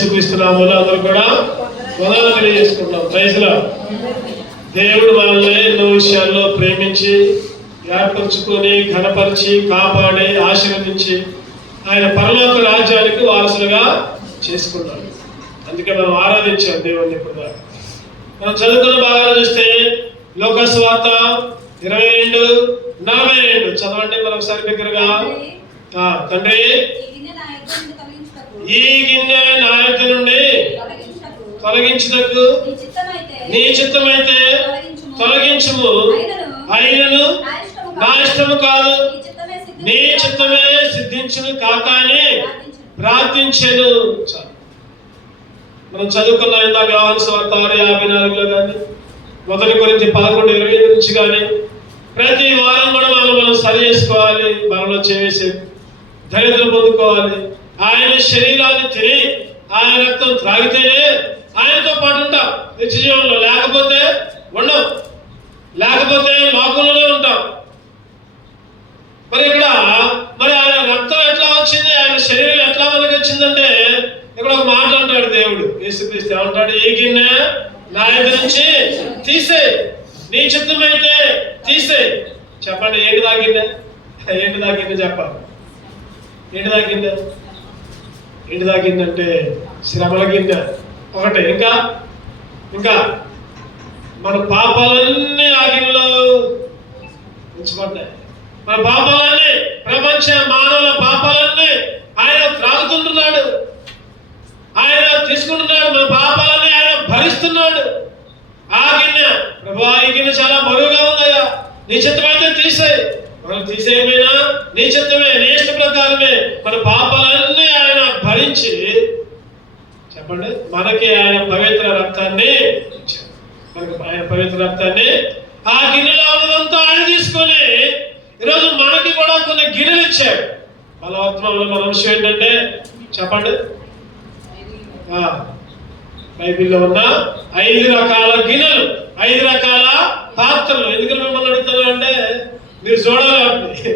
యేసుక్రీస్తునామములో అందరూ కూడా వందనాలు తెలియజేసుకుంటాం. Praise lord. దేవుడు మనల్ని ఎన్నో విషయాల్లో ప్రేమించి ఏర్పరచుకొని ఘనపరిచి కాపాడి ఆశీర్వదించి ఆయన పరలోక రాజ్యానికి వారసులుగా చేసుకున్నాడు. అందుకే మనం ఆరాధించాం దేవుడిని. ఇప్పుడు మనం చదువుకున్న భాగాలు చూస్తే లోకా సువార్త 22:42 చదవండి మరొకసారి దగ్గరగా. తండ్రి, ఈ గిన్నె నా యొద్ద నుండి తొలగించుటకు నీ చిత్తమైతే తొలగించుము, అయినను నా ఇష్టము కాదు నీ చిత్తమే సిద్ధించును కాక అని ప్రార్థించెను. మనం చదువుకున్న ఇందాక యోహాను సువార్త 6:54 కానీ 1 కొరింథీ 11:25 నుంచి కానీ ప్రతి వారం కూడా మనం సరి చేసుకోవాలి. మనలో చేసే దరిద్రం పొందుకోవాలి. ఆయన శరీరాన్ని తిని ఆయన రక్తం త్రాగితేనే ఆయనతో పాటు ఉంటాం నిత్య జీవంలో. లేకపోతే ఉండం, లేకపోతే లోకంలోనే ఉంటాం. మరి ఇక్కడ ఆయన రక్తం ఎట్లా వచ్చింది, ఆయన శరీరం ఎట్లా మనకి వచ్చిందంటే ఇక్కడ ఒక మాట అంటాడు దేవుడు. యేసుక్రీస్తు ఏమంటాడు? ఈ గిన్నె నా యొద్ద నుంచి తీసే, నీ చిత్తమైతే తీసే. చెప్పండి, ఏంటి తాగిందే? ఏంటి తాగిందే చెప్పాలి. ఏంటి తాగిందే? ఏంటి తాగిందంటే శ్రమల గిన్నె ఒకటే. ఇంకా మన పాపాలన్నీ ఆ గిన్నెలో ఉంచబడ్డాయి. మన పాపాలన్నీ, ప్రపంచ మానవుల పాపాలన్నీ ఆయన త్రాగుతుంటున్నాడు, ఆయన తీసుకుంటున్నాడు. మన పాపాలన్నీ ఆయన భరిస్తున్నాడు. ఆ గిన్నె, ప్రభా ఈ గిన్నె చాలా బరువుగా ఉందయ్యా, నీ చిత్తమైతే తీసే. మనం తీసేయమైనా నీ చిత్తమే, నీ ఇష్ట ప్రకారమే. మన పాపాలన్నీ ఆయన భరించి, చెప్పండి, మనకి ఆయన పవిత్ర రక్తాన్ని ఇచ్చాడు. మనకి ఆయన పవిత్ర రక్తాన్ని, ఆ గిన్నెలో ఉన్నదంతా ఆయన తీసుకొని ఈరోజు మనకి కూడా కొన్ని గిన్నెలు ఇచ్చాడు. బలవర్తనంలో మన విషయం ఏంటంటే చెప్పండి, బైబిల్లో ఉన్న 5 రకాల గిన్నెలు, 5 రకాల పాత్రలు. ఎందుకని మిమ్మల్ని అడుగుతాను అంటే మీరు చూడాలి.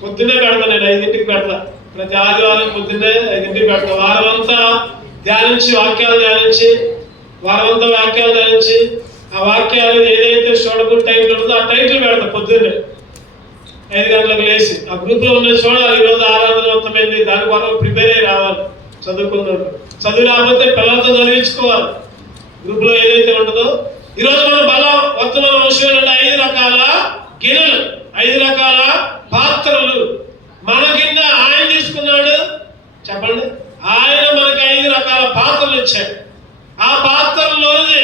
పొద్దున్నే పెడతా, నేను 5ంటికి పెడతా. ప్రతి ఆదివారం పొద్దున్నే 5ంటికి పెడతా. వారం అంతా ధ్యానించి, వాక్యాలు ధ్యానించి, వారం అంతా వాక్యాలు ధ్యానించి, ఆ వాక్యాలు ఏదైతే చూడబుల్ టైటిల్ ఉంటుందో ఆ టైటిల్ పెడతా. పొద్దున్నే 5 గంటలకు లేచి ఆ గ్రూప్లో ఉన్నది చూడాలి. ఈరోజు ఆరాధన మొత్తమైంది, దాని కొరకు ప్రిపేర్ అయ్యి రావాలి. చదువుకున్నాడు, చదువు రాకపోతే పిల్లలతో చదివించుకోవాలి. గ్రూప్లో ఏదైతే ఉంటుందో ఈరోజు మన వర్తమాన విషయం 5 రకాల గిన్నెలు, 5 రకాల పాత్రలు. మన కింద ఆయన తీసుకున్నాడు. చెప్పండి, ఆయన మనకి 5 రకాల పాత్రలు ఇచ్చాడు. ఆ పాత్రలోని,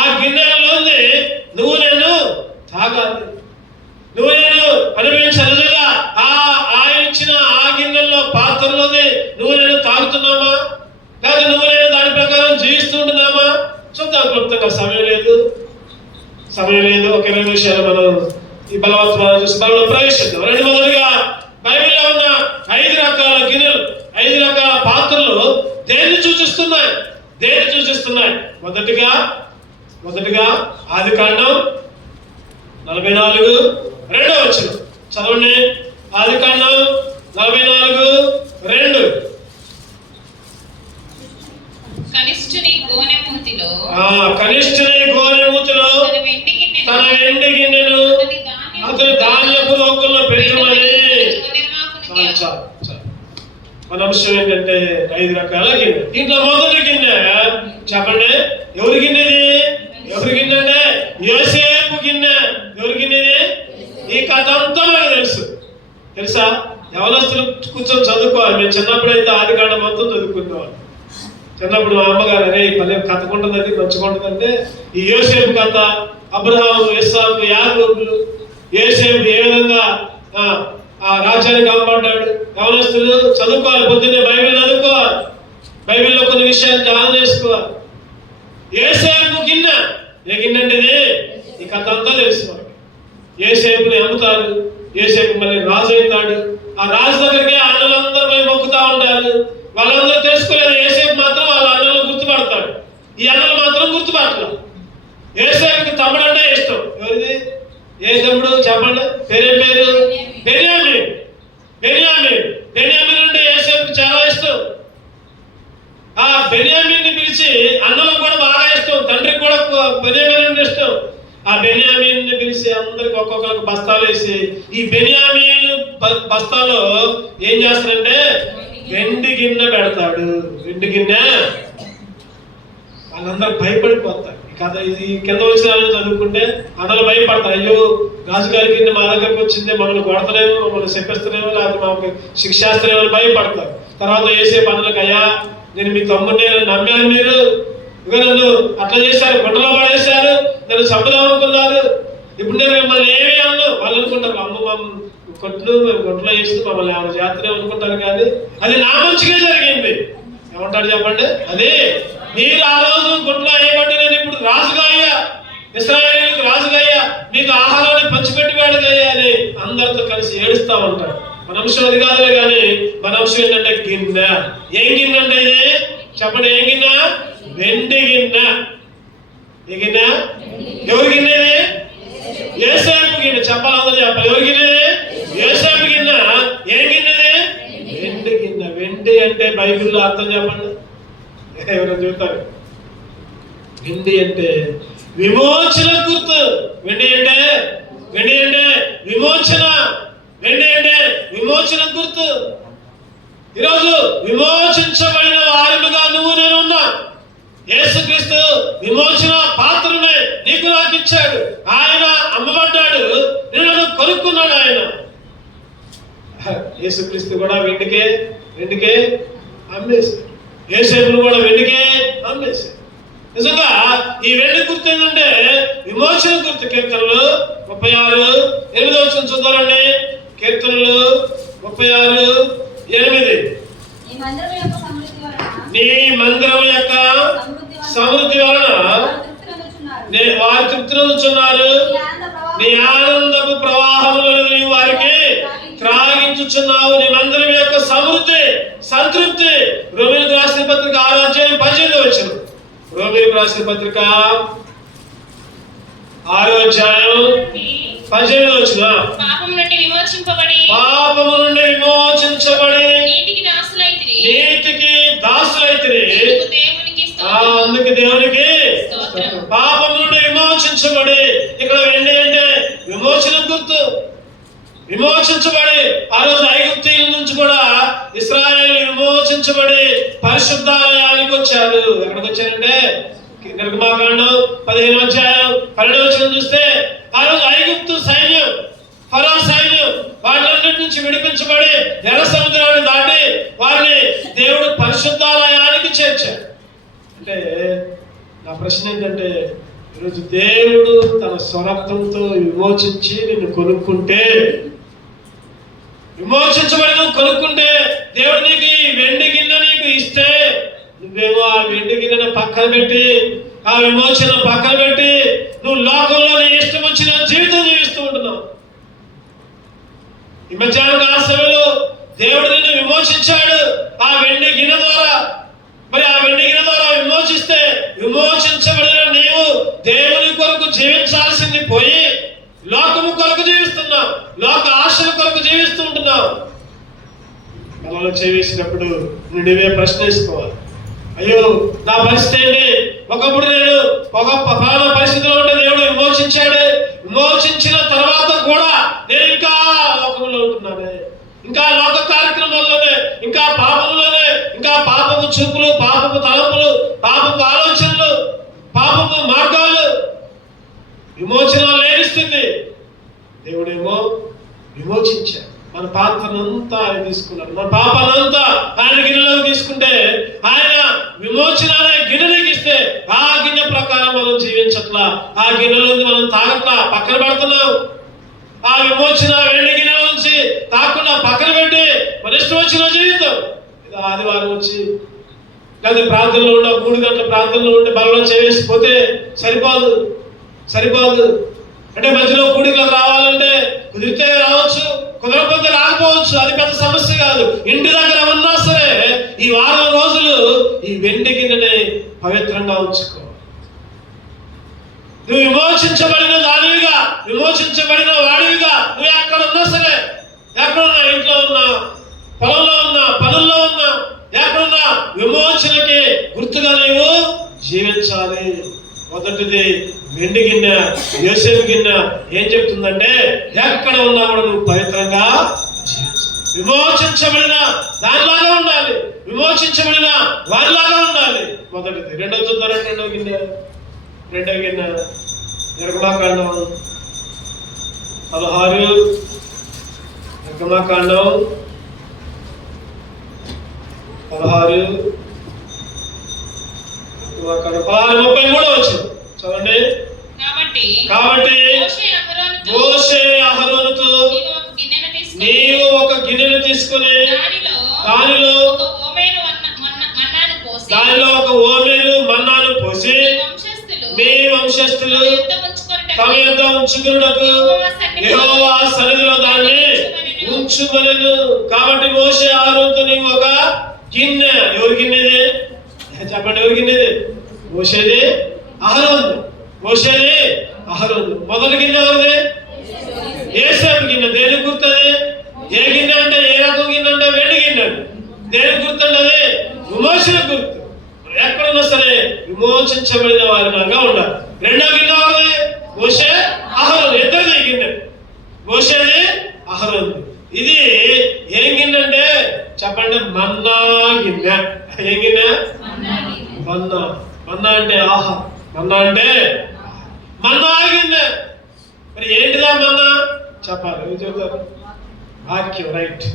ఆ గిన్నెలోని నువ్వు నేను తాగాలి, నువ్వు నేను అనుభవించాలి. ఆయన ఇచ్చిన ఆ గిన్నెల్లో పాత్రలోనే నువ్వు నేను తాగుతున్నామా, లేదా నువ్వు నేను దాని ప్రకారం జీవిస్తుంటున్నామా? చూద్దాం. క్లుప్తంగా సమయం లేదు. ఒక 20 నిమిషాలు మనం ఈ బలవర్తమానం చూసి మనలో ప్రవేశిద్దాం. మొదలుగా బైబిల్లో ఉన్న 5 రకాల గిన్నెలు, 5 రకాల పాత్రలు దేన్ని సూచిస్తున్నాయి? మొదటిగా ఆదికాండం 44:2 చదవండి. ఆదికాండం 44:2. కనిష్ఠుని గోనెమూతిలో తన వెండి గిన్నెను అతని ధాన్యపు లోకంలో పెట్టమని. మన అంశం ఏంటంటే 5 రకాల గిన్నె. దీంట్లో మొదటి గిన్నె చెప్పండి, ఎవరి గిన్నెది? అంటే యోసేపు గిన్నె. ఎవరి గిన్నెది? ఈ కథ అంతా మనకు తెలుసా? యవనస్తులు కూర్చొని చదువుకోవాలి. మేము చిన్నప్పుడు అయితే ఆదికాండం మొత్తం చదువుకునేవాళ్ళు. చిన్నప్పుడు మా అమ్మగారు, అరే పల్లె కథకుంటుంది, అది మంచిగుంటుందంటే ఈ యోసేపు కథ, అబ్రహాము, ఇస్సాకు, యాకోబులు, యోసేపు ఏ విధంగా ఆ రాజ్యాన్ని కాపాడాడు. యవనస్తులు చదువుకోవాలి. పొద్దున్నే బైబిల్ చదువుకోవాలి. బైబిల్లో కొన్ని విషయాలు ధ్యానం చేసుకోవాలి. యోసేపు గిన్నె. ఏ గిన్నె అంటే ఇది? ఈ కథ అంతా తెలుసు మనకి. యోసేపుని అమ్ముతారు, యోసేపు మళ్ళీ రాజు అవుతాడు. ఆ రాజు దగ్గరికి అన్నలందరూ పోయి మొక్కుతా ఉంటారు. వాళ్ళందరూ తెలుసుకోలేదు. యోసేపు మాత్రం వాళ్ళ అన్నలు గుర్తుపడతాడు. ఈ అన్నలు మాత్రం గుర్తుపడతారు. యోసేపుకి తమ్ముడు అంటే ఇష్టం. ఎవరిది? ఏ తమ్ముడు చెప్పండి. పేరు బెన్యామీన్ అంటే యోసేపుకి చాలా ఇష్టం. ఆ బెన్యామీన్ని పిలిచి, అన్నలకు కూడా బాగా ఇష్టం, తండ్రికి కూడా బెన్యామీన్ అంటే ఇష్టం. ఆ బెన్యామీన్ని పిలిచి అందరికి ఒక్కొక్కరికి బస్తాలు వేసి, ఈ బెన్యామీన్ బస్తాలో ఏం చేస్తాడంటే వెండి గిన్నె పెడతాడు. వెండి గిన్నె. వాళ్ళందరూ భయపడిపోతారు. ఈ కథ ఇది కింద వచ్చిన చదువుకుంటే అందరూ భయపడతారు. అయ్యో, రాజుగారి గిన్నె మా దగ్గరకు వచ్చిందే, మమ్మల్ని కొడతలేమో, మమ్మల్ని చెప్పేస్తలేమో, లేకపోతే మాకు శిక్షేస్తలేమో అని భయపడతారు. తర్వాత వేసే పనులకు, అయ్యా నేను మీ తమ్ముడిని నమ్మాను, మీరు ఇక నన్ను అట్లా చేశారు, గుంటలో పడేశారు, నన్ను చంపుదాం అనుకున్నారు, ఇప్పుడు నేను మిమ్మల్ని ఏమి అన్ను. వాళ్ళు అనుకుంటారు, అమ్మ కొట్లు మేము గుంటలో వేసి మమ్మల్ని ఏమైనా చేస్తూనే అనుకుంటారు, కానీ అది నా మంచిగా జరిగింది. ఏమంటాడు చెప్పండి? అది మీరు ఆ రోజు గుంటలో వేయబట్టి నేను ఇప్పుడు రాజుగా అయ్యా, ఇశ్రాయేలుకు రాజుగా అయ్యా, మీకు ఆహారాన్ని పంచిపెట్టివాడుగా అని అందరితో కలిసి ఏడుస్తా ఉంటాడు. మన అంశం అది కాదులే, కానీ మన అంశం ఏంటంటే గిన్నె. ఏం గిన్నె అంటే ఇది చెప్పండి? ఏం గిన్నె? వెండి గిన్నె. ఏ గిన్నె? ఎవరి గిన్నె? యోసేపు గిన్నె. చెప్పాలందరూ చెప్పాలి. ఎవరి గిన్నె? యోసేపు గిన్నె. ఏం గిన్నె? వెండి గిన్నె. వెండి అంటే బైబిల్లో అర్థం చెప్పండి, ఎవరైనా చెబుతారు. వెండి అంటే విమోచన గుర్తు. వెండి అంటే విమోచన. వెండి అంటే విమోచన గుర్తు. ఈరోజు విమోచించబడిన వారిగా నువ్వు నేను ఉన్నా. యేసుక్రీస్తు విమోచన పాత్రనే నీకు నాకు ఇచ్చాడు. ఆయన అమ్మబడ్డాడు, నేను కొనుక్కున్నాడు. ఆయన యేసుక్రీస్తు కూడా వెండికే అమ్మేశాడు. యేసేపును కూడా వెండికే అమ్మేశాడు. నిజంగా ఈ వెండి గుర్తు ఏంటంటే విమోచన గుర్తు. కీర్తనలు 36:8 చూద్దామండి. కీర్తనలు 36:8. నీ మందిరం యొక్క సమృద్ధి వలన వారి తృప్తి నొందుచున్నారు. నీ ఆనందపు ప్రవాహములను నీవు వారికి త్రాగించుచున్నావు. నీ మందిరం యొక్క సమృద్ధి, సంతృప్తి. రోమీయులకు రాసిన పత్రిక 6:18. రోమీయులకు రాసిన పత్రిక 6:18. పాపము నుండి విమోచించబడి నీతికి దాసులైతిరి. అందుకు దేవునికి పాపము నుండి విమోచించబడి. ఇక్కడ వెండి అంటే విమోచన గుర్తు. విమోచించబడి ఆ రోజు ఐగుప్తీయుల నుంచి కూడా ఇశ్రాయేలు విమోచించబడి పరిశుద్ధాలయానికి వచ్చారు. ఎక్కడికి వచ్చారంటే నిర్గమాకాండం 15:12 చూస్తే ఆ రోజు ఐగుప్తు సైన్యం, ఫరో సైన్యం వాటిలన్నిటి నుంచి విడిపించబడి ఎర్ర సముద్రాన్ని దాటి వారిని దేవుడు పరిశుద్ధాలయానికి చేర్చాడు. అంటే నా ప్రశ్న ఏంటంటే, ఈరోజు దేవుడు తన స్వరక్తంతో విమోచించి నిన్ను కొనుక్కుంటే, విమోచించబడి నువ్వు కొనుక్కుంటే, దేవుడు నీకు ఈ వెండి గిన్నె నీకు ఇస్తే, నువ్వేమో ఆ వెండి గిన్నెను పక్కన పెట్టి, ఆ విమోచన పక్కన పెట్టి నువ్వు లోకంలో నీ ఇష్టం వచ్చిన జీవితం జీవిస్తూ ఉంటున్నావు. ఈ మధ్యాహ్న కాల సమయంలో దేవుడు నిన్ను విమోచించాడు ఆ వెండి గిన్నె ద్వారా. మరి ఆ వెండి గిన్నె ద్వారా విమోచిస్తే, విమోచించబడిన నీవు దేవుని కొరకు జీవించాల్సింది పోయి లోకము కొరకు జీవిస్తున్నావు, లోక ఆశల కొరకు జీవిస్తూ ఉంటున్నావు. కళ్ళలో చేసినప్పుడు నువ్వే ప్రశ్నించుకోవాలి. అయ్యో, నా పరిస్థితి ఏంటి? ఒకప్పుడు నేను ఒక ఫలానా పరిస్థితిలో ఉంటే దేవుడు విమోచించాడు. విమోచించిన తర్వాత కూడా నేను ఇంకా లోకంలో ఉంటున్నానే, ఇంకా లోక కార్యక్రమాల్లోనే, ఇంకా పాపంలోనే, ఇంకా పాపపు చూపులు, పాపపు తలంపులు, పాపపు ఆలోచనలు, పాపపు మార్గాలు, విమోచన లేని స్థితి. దేవుడేమో విమోచించాడు. మన పాత్రనంతా ఆయన తీసుకున్నాడు. మన పాపానంతా ఆయన గిన్నెలోకి తీసుకుంటే, ఆయన విమోచన అనే గిన్నెలోకి ఇస్తే ఆ గిన్నె ప్రకారం మనం జీవించట్లా, ఆ గిన్నెలో మనం తాగట్లా, పక్కన పెడుతున్నాం. ఆ విమోచన వెండి గిన్నెల నుంచి తాకుండా పక్కన పెట్టి మన ఇష్టం వచ్చిన జీవితం. ఇది ఆదివారం వచ్చి లేదా ప్రార్థనలో ఉండ 3 గంటల ప్రార్థనలో ఉండి బలలో చేసిపోతే సరిపోదు. అంటే మధ్యలో కూడికలకు రావాలంటే కుదిరితే రావచ్చు, కుదరకపోతే రాకపోవచ్చు. అది పెద్ద సమస్య కాదు. ఇంటి దగ్గర ఉన్నా సరే ఈ వారం రోజులు ఈ వెండి గిన్నెని పవిత్రంగా ఉంచుకో. నువ్వు విమోచించబడిన దానివిగా, విమోచించబడిన వాడివిగా నువ్వు ఎక్కడ ఉన్నా సరే, ఎక్కడున్నా, ఇంట్లో ఉన్నా, పొలంలో ఉన్నా, పనుల్లో ఉన్నా, ఎక్కడున్నా విమోచనకి గుర్తుగా నీవు జీవించాలి. మొదటిది వెండి గిన్నె, యోసేపు గిన్నె ఏం చెప్తుందంటే ఎక్కడ ఉన్నా కూడా నువ్వు పవిత్రంగా విమోచించబడిన దానిలాగా ఉండాలి, విమోచించబడిన వారిలాగా ఉండాలి. మొదటిది. రెండవ చూద్దాం. రెండవ గిన్నె నిర్గమాకాండం 16, నిర్గమాకాండం 16:33 వచ్చింది. చదవండి. కాబట్టి మోషే అహరోనుతో నీవు ఒక గిన్నెను తీసుకుని దానిలో ఒక ఓమేను మన్నాను పోసి మీ వంశస్థులు తమ యొద్ద ఉంచుకున్నకు యెహోవా సన్నిధిలో దాన్ని ఉంచుకొనెను. కాబట్టి మోషే అహరోనుతో నీవు ఒక గిన్నె. ఎవరి గిన్నెది చెప్పండి? ఎవరి గిన్నెది? మోషేది, అహరోను. మోషేది, అహరోను. మొదటి గిన్నె ఎవరిది? యోసేపు గిన్నె. దేనికి గుర్తుంది? ఏ గిన్నె అంటే ఏ రకం గిన్నె అంటే వెండి గిన్నె. దేనికి గుర్తుండది? విమోచన గుర్తు. ఎక్కడున్నా సరే విమోచించబడిన వారిలాగా ఉండాలి. రెండో గిన్నె ఎవరిది? మోషే, అహరోను. ఇద్దరిది గిన్నె. మోషేది, అహరోను. ఇది ఏం గిన్నె అంటే చెప్పండి? మన్నా గిన్నె. ఏం గిన్నె? మన్నా. మన్నా అంటే ఆహా. మన్నా అంటే మన్నా గిన్నె. మరి ఏంటిదా మన్నా? చెప్పాలి. ఏం చెప్తారు? వాక్యం. రైట్.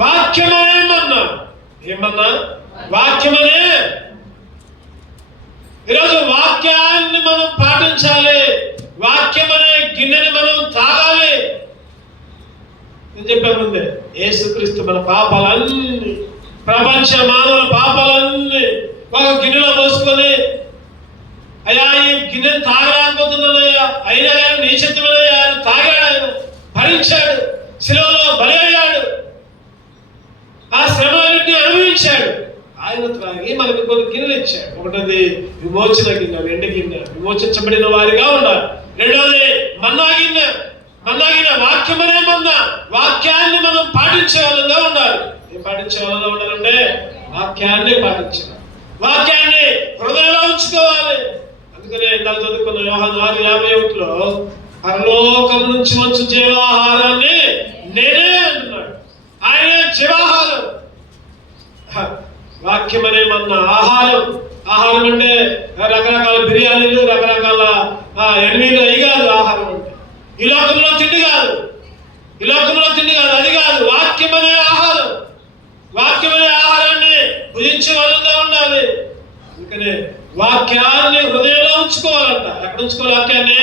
వాక్యమనే మన్నా. ఏమన్నా? వాక్యమనే. ఈరోజు వాక్యాన్ని మనం పాటించాలి. వాక్యమనే గిన్నెని మనం తాగాలి. నేను చెప్పాను ముందే, యేసుక్రీస్తు మన పాపాలన్నీ, ప్రపంచ మానవుల పాపాలన్నీ ఒక గిన్నెలో పోసుకొని, అయ్యా ఈ గిన్నెను తాగలేకపోతున్నానయ్యా, అయినా కానీ నీ చిత్తమయ్యా ఆయన తాగాడు, ఆయన భరించాడు, శిలువలో బలి అయ్యాడు, ఆ శ్రమలన్నింటినీ అనుభవించాడు. ఆయన త్రాగి మనకు కొన్ని గిన్నెలు ఇచ్చాడు. ఒకటిది విమోచన గిన్నె, వెండి గిన్నె, విమోచించబడిన వారిగా ఉండాలి. రెండవది మన్నా గిన్నె. మన్నా గిన్నె వాక్యమనే మన్నా. వాక్యాన్ని మనం పాటించే వాళ్ళగా ఉండాలి. ఏం పాటించే వాళ్ళగా ఉండాలంటే వాక్యాన్ని పాటించాలి. వాక్యాన్ని హృదయంలో ఉంచుకోవాలి. అందుకనే ఇందాక చదువుకున్న యోహాను 6:51లో పరలోకం నుంచి వచ్చు జీవాహారాన్ని నేనే అంటున్నాడు. ఆయనే జీవాహారం. వాక్యమనే మన ఆహారం. ఆహారం అంటే రకరకాల బిర్యానీలు, రకరకాల ఎనిమిలు, అవి కాదు ఆహారం అంటే. ఈ లోకంలో తిండి కాదు, ఈ లోకంలో తిండి కాదు, అది కాదు. వాక్యమనే ఆహారం. వాక్యమనే ఆహారాన్ని భుజించే వాళ్ళంగా ఉండాలి. అందుకనే వాక్యాన్ని హృదయంలో ఉంచుకోవాలంట. ఎక్కడ ఉంచుకోవాలి వాక్యాన్ని?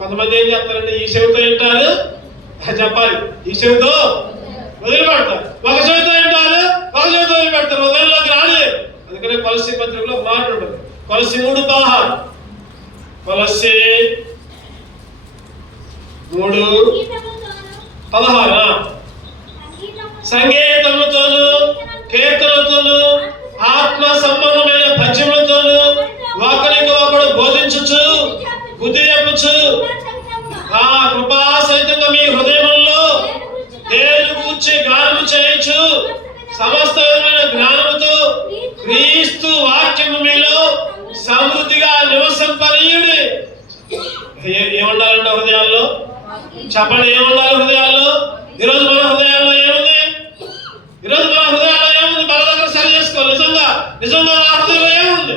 కొంతమంది ఏం చేస్తారంటే ఈ చెవితో వింటారు, చెప్పాలి, ఈ చెవితో వదిలిపెడతారు. ఒక చెవితో వింటారు, ఒక చెవితో వదిలిపెడతారు, హృదయంలోకి రాదు. అందుకనే కొలస్సీ పత్రికలో మాట ఉండదు. కొలస్సీ 3:16. కొలస్సీ 3:16 సంగీతములతోను కీర్తనలతోను ఆత్మ సంబంధమైన భజ్యములతోను ఒకరికి ఒకడు బోధించుచు బుద్ధి చెప్పుచు ఆ కృపా సహితంగా మీ హృదయంలో దేవుని గూర్చి గానము చేయొచ్చు సమస్తమైన జ్ఞానముతో క్రీస్తు వాక్యము మీలో సమృద్ధిగా నివసింపనీయుడి. ఏముండాలంటే హృదయాల్లో? చెప్పండి, ఏముండాలి హృదయాల్లో? ఈరోజు మన హృదయాల్లో ఏముంది? ఈరోజు మన హృదయాల్లో ఏముంది? మన దగ్గర సరి చేసుకోవాలి. నిజంగా నా హృదయంలో ఏముంది?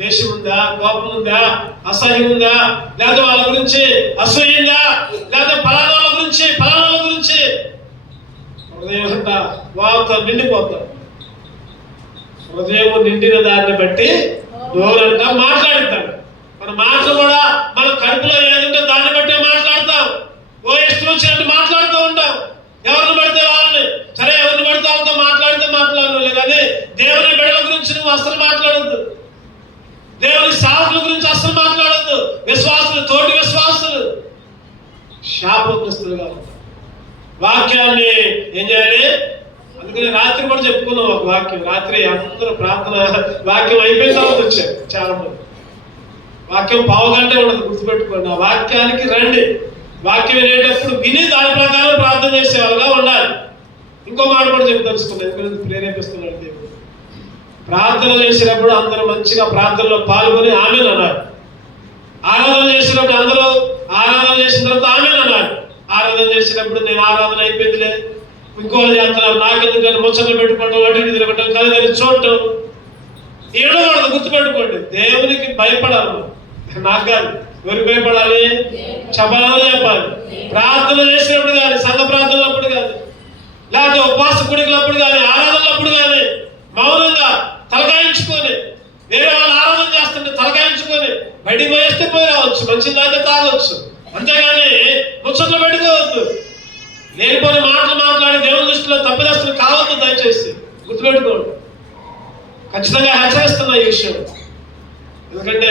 దేశం ఉందా? కోపం ఉందా? అసహ్యం ఉందా? లేదా వాళ్ళ గురించి అసూయిందా? లేదా ఫలానాల గురించి హృదయం అంతా వాళ్ళతో నిండిపోతాం. హృదయం నిండిన దాన్ని బట్టి నోరంతా మాట్లాడుతాడు. మన మాటలు కూడా మన కడుపులో ఏదంటే దాన్ని బట్టే మాట్లాడతాం. ఓ ఇష్టం వచ్చినట్టు మాట్లాడుతూ ఉంటాం. ఎవరిని పడితే వాళ్ళని, సరే ఎవరిని పడితే వాళ్ళతో మాట్లాడితే మాట్లాడలే, కానీ దేవుని బిడ్డల గురించి నువ్వు అసలు మాట్లాడద్దు. దేవుని సేవకుల గురించి అసలు మాట్లాడద్దు. విశ్వాసులు, తోటి విశ్వాసులు శాపగ్రస్తులుగా ఉంటారు. వాక్యాన్ని ఏం చేయాలి? అందుకని రాత్రి కూడా చెప్పుకున్నాం ఒక వాక్యం. రాత్రి అందరూ ప్రార్థన వాక్యం అయిపోయిన తర్వాత వచ్చారు చాలా మంది. వాక్యం పావుగంటే ఉండదు, గుర్తుపెట్టుకోండి. ఆ వాక్యానికి రండి. వాక్యం వినేటప్పుడు విని దాని ప్రకారం ప్రార్థన చేసేవాళ్ళుగా ఉండాలి. ఇంకో మాట కూడా చెప్పదలుచుకున్నాను, ఎందుకంటే ప్రేరేపిస్తున్నాడు దేవుడు. ప్రార్థన చేసినప్పుడు అందరూ మంచిగా ప్రార్థనలో పాల్గొని ఆమెన్ అన్నారు. ఆరాధన చేసినప్పుడు అందరూ ఆరాధన చేసిన తర్వాత ఆమెన్ అన్నారు. ఆరాధన చేసినప్పుడు నేను ఆరాధన అయిపోయిందిలే, ఇంకోళ్ళు చేస్తున్నారు, నాకెందుకని ముచ్చట్లు పెట్టుకోవడం, అడిగి తిరగటం, కలిసి చూడటం ఏడవడదు. గుర్తుపెట్టుకోండి, దేవునికి భయపడాలి. నాకు కాదు, ఎవరికి భయపడాలి? చెప్పాలని చెప్పాలి. ప్రార్థన చేసినప్పుడు కానీ, సంఘ ప్రార్థనలప్పుడు కానీ, లేకపోతే ఉపవాస కుడికలప్పుడు కానీ, ఆరాధనలప్పుడు కానీ మౌనంగా తలకాయించుకొని, వేరే వాళ్ళు ఆరాధన చేస్తుంటే తలకాయించుకొని బయటికి పోయేస్తే పోయి రావచ్చు, మంచి దాకా తాగవచ్చు, అంతేగాని ముచ్చట్లు పెట్టుకోవద్దు. లేనిపోని మాటలు మాట్లాడి దేవుని దృష్టిలో తప్పిదస్తులు కావద్దు. దయచేసి గుర్తుపెట్టుకోండి. ఖచ్చితంగా హెచ్చరిస్తున్నా ఈ విషయం. ఎందుకంటే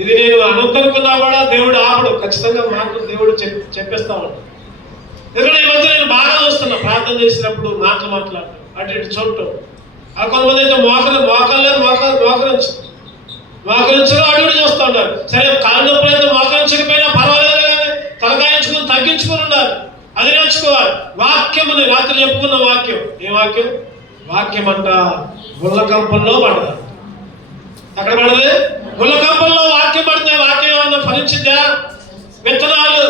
ఇది నేను అనుకున్నా కూడా దేవుడు ఆపడు, ఖచ్చితంగా మాటలు దేవుడు చెప్పేస్తా ఉంటాడు. ఎందుకంటే ఈ మధ్య నేను బాగా చూస్తున్నా, ప్రార్థన చేసినప్పుడు మాటలు మాట్లాడటం, అటు ఇటు చూడటం. ఆ కొంతమంది అయితే మోకరించరు, అడుగుడు చూస్తూ ఉంటారు. సరే, కాళ్ళ నొప్పులు అయితే మోకరించకపోయినా పర్వాలేదు కానీ తలకాయించుకుని తగ్గించుకుని ఉండాలి. అది నేర్చుకోవాలి. వాక్యం అని రాత్రి చెప్పుకున్న వాక్యం, ఏ వాక్యం? వాక్యం అంట ముళ్ళకంపంలో పడదు. ఎక్కడ పడదు? ముళ్ళకంపంలో వాక్యం పడితే వాక్యం ఏమన్నా ఫలించిందా? విత్తనాలు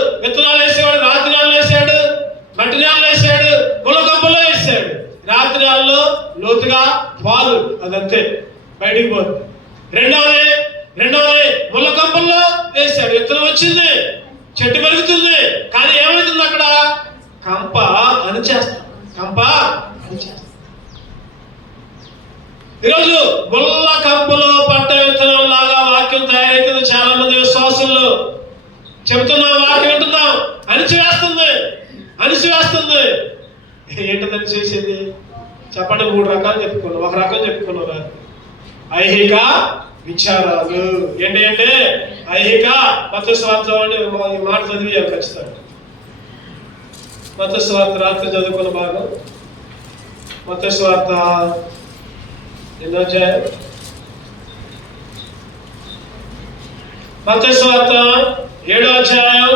వేసేవాడు రాత్రి నెలలో వేసాడు, మట్టి నెలలో వేసాడు, ముళ్ళకంపంలో వేసాడు. రాత్రి నెలలో లోతుగా పాలు, అదంతే, బయటికి పోతుంది. రెండవది ముళ్ళకంపంలో వేసాడు, విత్తనం వచ్చింది, చెట్టు పెరుగుతుంది, కానీ ఏమవుతుంది అక్కడ? కంప అణిచేస్తాం. ఈరోజు ముళ్ళ కంపలో పట్ట విత్తనం లాగా వాక్యం తయారైతుంది. చాలా మంది విశ్వాసుల్లో చెబుతున్నాం, వాక్యం వింటున్నాం, అణిచివేస్తుంది. ఏంటదని చేసేది? చెప్పండి. 3 రకాలు చెప్పుకున్నాం. ఒక రకం చెప్పుకున్నారు, ఐహిక విచారాలు. ఏంటి అంటే ఐహిక. మత్తయి సువార్త ఈ మాట చదివి ఖచ్చితంగా. మత్తయి సువార్త రాత్రి చదువుకున్న భాగం, మత్తయి సువార్త ఎన్నో అధ్యాయం? మత్తయి సువార్త 7వ అధ్యాయం.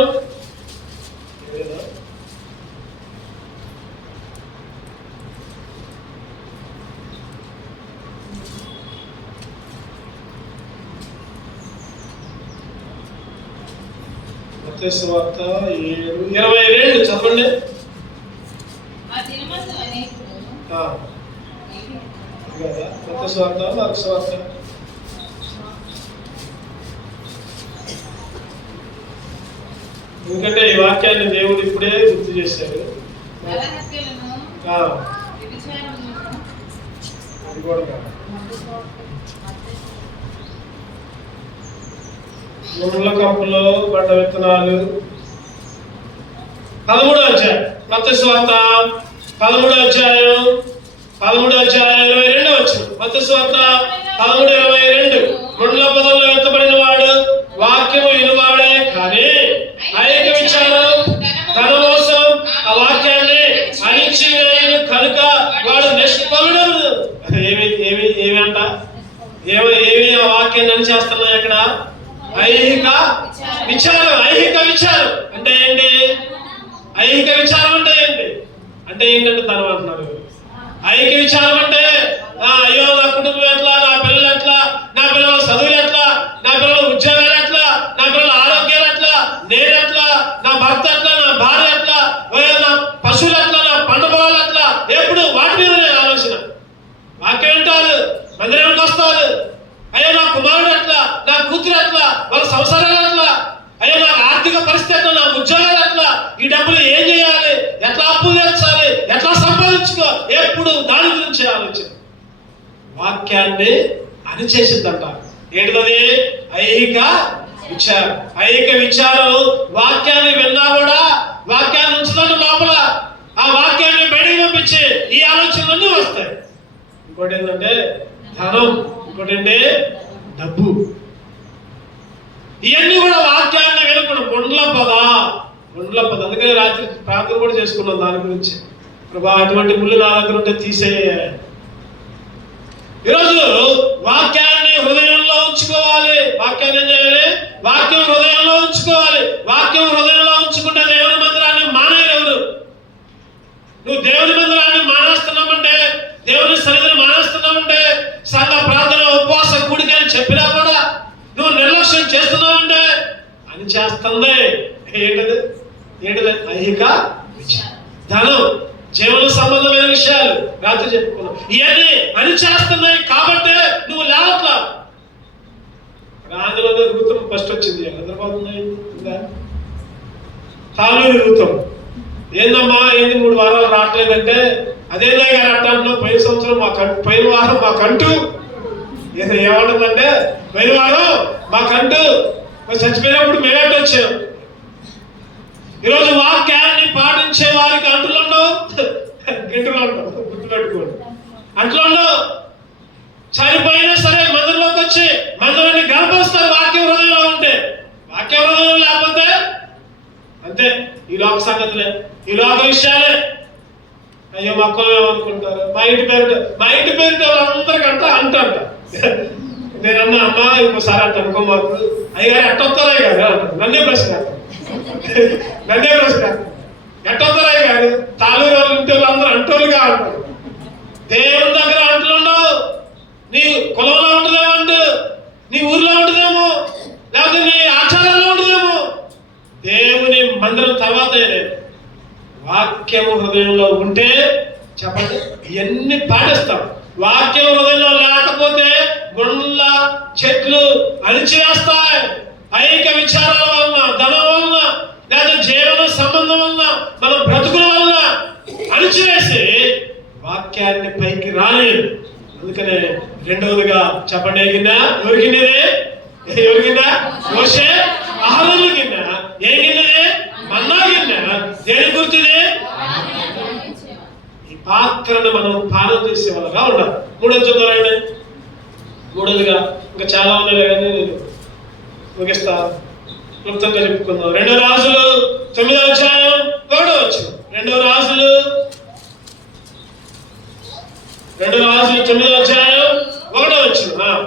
మత్తయి సువార్త 7:22 చెప్పండి. మత్తయి సువార్త, మార్కు సువార్త? ఎందుకంటే ఈ వాక్యాన్ని దేవుడు ఇప్పుడే గుర్తు చేశాడు. అది కూడా కాదు. ముళ్ళ కంపలో పడ్డ విత్తనాలు. 13వ అధ్యాయం మత్తయి సువార్త, 13వ అధ్యాయం 22వ వచనం. మత్తయి సువార్త 13:22. ముళ్ళ పొదల్లో విత్తబడిన వాడు వాక్యము వినువాడే కానీ ఐహిక విచారం, ధనమోసం ఆ వాక్యాన్ని అణిచివేయును కనుక వాడు నిష్ఫలుడు. ఏమి అంట? ఏమి ఆ వాక్యాన్ని అణిచేస్తున్నాయి అక్కడ? ఐహిక విచారం. అంటే ఏంటి? ఐహిక విచారం అంటే ఏంటంటే ధనం అంటున్నారు. ఐహిక విచారం అంటే అయ్యో నా కుటుంబం ఎట్లా, నా పిల్లలు ఎట్లా, నా పిల్లల చదువులు ఎట్లా, నా పిల్లల ఉద్యోగాలు ఎట్లా, నా పిల్లల ఆరోగ్యాలు ఎట్లా, నేను ఎట్లా, నా భర్త ఎట్లా, నా భార్య ఎట్లా, నా పశువులు ఎట్లా, నా పంట పొలాలు ఎట్లా, ఎప్పుడు వాటి మీదనే ఆలోచన. వాక్యం వింటారు, మందిరానికి వస్తారు, అయ్యో నా కుమారుడు ఎట్లా, నా కూతురు ఎట్లా, వాళ్ళ సంసారాలు ఎట్లా, అయ్యో నా ఆర్థిక పరిస్థితి ఎట్లా, నా ఉద్యోగాలు ఎట్లా, ఈ డబ్బులు ఏం చేయాలి, ఎట్లా అప్పు తీర్చాలి, ఎట్లా సంపాదించుకో, ఎప్పుడు దాని గురించి ఆలోచన. వాక్యాన్ని అణిచేసిందంట. ఏంటిది? ఐహిక విచారం. వాక్యాన్ని విన్నా కూడా వాక్యాన్ని ఉంచుతాను లోపల, ఆ వాక్యాన్ని బయటికి పంపించి ఈ ఆలోచనలన్నీ వస్తాయి. ఇంకోటి ఏంటంటే ధనం, ఇంకోటి అంటే డబ్బు. ఇవన్నీ కూడా వాక్యాన్ని వినకుండా ముండ్ల పద. అందుకని రాత్రి ప్రార్థన కూడా చేసుకున్నాం దాని గురించి. ప్రభా, అటువంటి ముళ్ళు నా దగ్గర ఉంటే తీసేయ. ఈరోజు వాక్యాన్ని హృదయంలో ఉంచుకోవాలి. వాక్యాన్ని ఏం చేయాలి? వాక్యం హృదయంలో ఉంచుకోవాలి. వాక్యం హృదయంలో ఉంచుకుంటే దేవుని మందిరాన్ని మానేరు ఎవరు. నువ్వు దేవుని మందిరం దేవుని సన్నిధిని మానేస్తున్నావంటే, సంఘ ప్రార్థన ఉపవాస కూడిక అని చెప్పినా కూడా నువ్వు నిర్లక్ష్యం చేస్తున్నావంటే అని చేస్తుంది. ఏంటది? ఐహిక ధనం, జీవన సంబంధమైన విషయాలు రాత్రి చెప్పుకున్నావు. ఇవన్నీ అని చేస్తున్నాయి కాబట్టి నువ్వు లేవట్లా. ఆంధ్రలో ఋతం ఫస్ట్ వచ్చింది. హైదరాబాద్ తాలూరు ఋతం ఏందమ్మా, ఏంది 3 వారాలు రావట్లేదంటే, అదేదే గారు అంటున్నావు. పోయిన వారం మాకంటూ ఏమంటుందంటే, పోయిన వారం మాకంటూ చచ్చిపోయినప్పుడు మేమేంటి వచ్చాం. ఈరోజు వాక్యాన్ని పాటించే వారికి అంటులు ఉండవు, గింటులు ఉండవు. గుర్తుపెట్టుకోండి, అంట్లు ఉండవు. చనిపోయినా సరే మందిరంలోకి వచ్చి మందిరాన్ని గర్భస్తారు వాక్యం హృదయంలో ఉంటే. వాక్యం హృదయంలో లేకపోతే అంతే. ఈ లోక సంగతులే, ఈ లోక విషయాలే. అయ్యో మొక్కలు ఏమనుకుంటారు, మా ఇంటి పేరుట వాళ్ళందరికీ అంట. నేనన్నా, అమ్మా ఇంకోసారి అంట అనుకో, మాకు అయ్యారు ఎట్టొస్తారా గారు అంటారు. నన్నే ప్రశ్న ఎట్టొస్తారా గారు. తాలూరు వాళ్ళు ఇంటి వాళ్ళు అందరూ అంటోళ్ళుగా అంటారు. దేవుని దగ్గర అంట్లు ఉండవు. నీ కులంలో ఉంటుందేమో అంటూ, నీ ఊర్లో ఉంటుందేమో, లేకపోతే నీ ఆచారంలో ఉంటుందేమో. దేవుని మందిరం తర్వాత వాక్యము హృదయంలో ఉంటే చెప్పండి ఇవన్నీ పాటిస్తాం. వాక్యం హృదయంలో లేకపోతే గుండ్ల చెట్లు అణిచివేస్తాయి. ఐహిక విచారాల వలన, ధనం వలన, లేదా జీవన సంబంధం వలన, మన బ్రతుకుల వలన అణిచివేసి వాక్యాన్ని పైకి రాలేదు. అందుకనే రెండవదిగా చెప్పండి, ఎవరికిందా మోషే అహరోను గిన్నె. ఏం గిన్నెది? మన్నా గిన్నె. దేని గుర్తుది? ఈ పాత్రను మనం పానం చేసే వాళ్ళగా ఉండాలి. మూడోది చూద్దామండి. మూడోదిగా ఇంకా చాలా ఉన్నాయి కానీ నేను ముగిస్తా, క్లుప్తంగా చెప్పుకుందాం. 2 రాజులు 9వ అధ్యాయం 1వ వచనం. 2 రాజులు 9వ అధ్యాయం 1వ వచనం.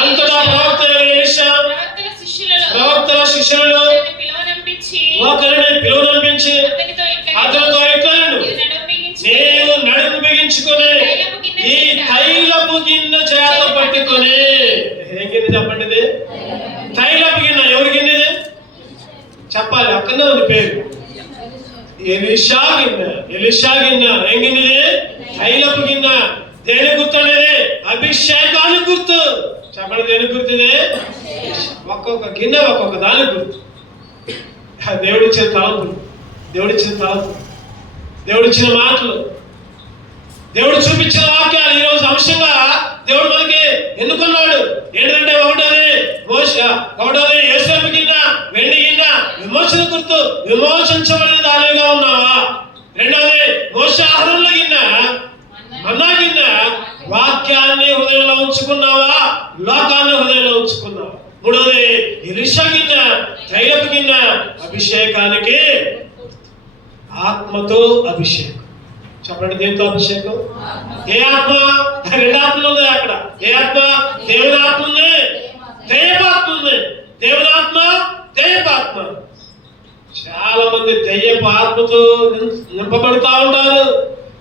అంతటా ప్రవక్త ఎలీషా ప్రవక్తల శిష్యులలో ఒకరిని పిలువనంపించి అతనితో ఇట్లనెను, నీవు నడుము బిగించుకొని ఈ తైలపు గిన్నె చేత పట్టుకొని. ఏం గిన్నె చెప్పండి ఇది? తైలపు గిన్నె. ఎవరి గిన్నెది చెప్పాలి, అక్కడనే ఉంది పేరు. ఎలీషా గిన్నె. ఏం గిన్నెది? తైలపు గిన్నె. దేని గుర్తు అనేది? అభిషేకానికి గుర్తు. చెప్పండి, దేని గుర్తుది? ఒక్కొక్క గిన్నె ఒక్కొక్క దాని గుర్తు. దేవుడిచ్చిన తలంపులు, దేవుడిచ్చిన మాటలు, దేవుడు చూపించిన వాక్యాలు. ఈరోజు అంశంగా దేవుడు మనకి ఎన్నుకున్నాడు. ఏంటంటే ఒకటోది యేసయ్య గిన్నె, వెండి గిన్నె, విమోచన గుర్తు. విమోచించబడిన దానిగా ఉన్నావా? రెండవది మోషే అహరోనుల గిన్నె, మన్నా గిన్నె. వాక్యాన్ని హృదయంలో ఉంచుకున్నావా? లోకాన్ని హృదయంలో ఉంచుకున్నావా? మూడవది ఎలీషా గిన్నె, తైలపు గిన్నె. అభిషేకానికి ఆత్మతో అభిషేకం. చెప్పండి, దేంతో అభిషేకం? ఏ ఆత్మ? 2 ఆత్మలు ఉన్నాయి అక్కడ. ఏ ఆత్మ? దేవుని ఆత్మ ఉంది, దెయ్యపాత్మ ఉంది. దేవుని ఆత్మ, దెయ్యపాత్మ. చాలా మంది దెయ్యపు ఆత్మతో నింపబడుతూ ఉంటారు.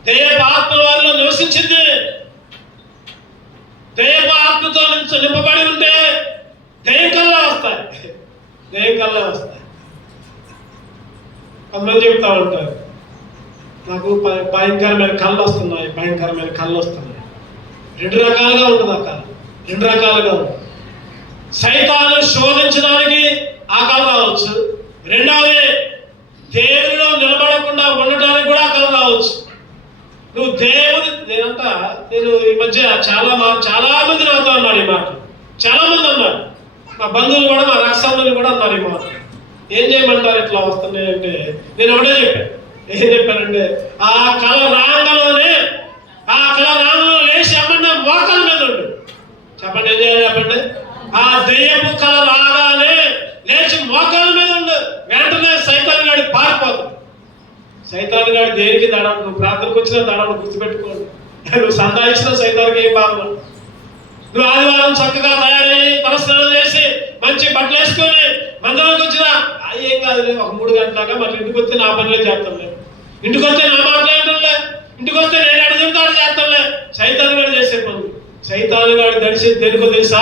దెయ్యపు ఆత్మ వారిలో నివసించింది. దెయ్యపు ఆత్మతో నింపబడి ఉంటే దెయ్యం కల్లా వస్తాయి. కొంతమంది చెబుతా ఉంటారు, నాకు భయంకరమైన కళ్ళు వస్తున్నాయి. 2 రకాలుగా ఉంటుంది ఆ కళ. 2 రకాలుగా ఉంటుంది. సైతాను శోధించడానికి ఆ కళ రావచ్చు. రెండవది దేవునిలో నిలబడకుండా ఉండటానికి కూడా ఆ కళ రావచ్చు. నువ్వు నేను ఈ మధ్య చాలా మంది నాతో అన్నారు ఈ మాట. చాలా మంది అన్నారు, మా బంధువులు కూడా, మా రాష్ట్రాలు కూడా అన్నారు ఈ మాట. ఏం చేయమంటారు ఇట్లా వస్తున్నాయంటే నేను ఒకటే చెప్పానంటే, ఆ కళ రాంగలోనే లేచి అమ్మన్నా మోకాల మీద ఉండు. చెప్పండి, ఏం చేయాలి చెప్పండి? ఆ దెయ్యపు కళ రాగానే లేచి మోకాల మీద ఉండు. వెంటనే సైతాన్ గాడి పారిపోతాడు. సైతాన్ గాడి దేనికి దాడా? నువ్వు ప్రార్థనకు వచ్చిన దాడాను గుర్తుపెట్టుకోండి. నువ్వు సందాయించిన సైతానికి ఏం బాధ? నువ్వు ఆదివారం చక్కగా తయారయ్యి తలస్నానం చేసి మంచి బట్టలు వేసుకొని మందిరంకి వచ్చినా ఏం కాదులే, ఒక 3 గంటలాగా మళ్ళీ ఇంటికి వస్తే నా పనులే చేస్తాంలే, ఇంటికి వస్తే నా మాట్లాడటంలే, ఇంటికి వస్తే నేను అడు చెబుతాడు చేస్తానులే. సైతాను గారు చేసే పనులు. సైతాను గారు దడిచేది దేనికో తెలుసా?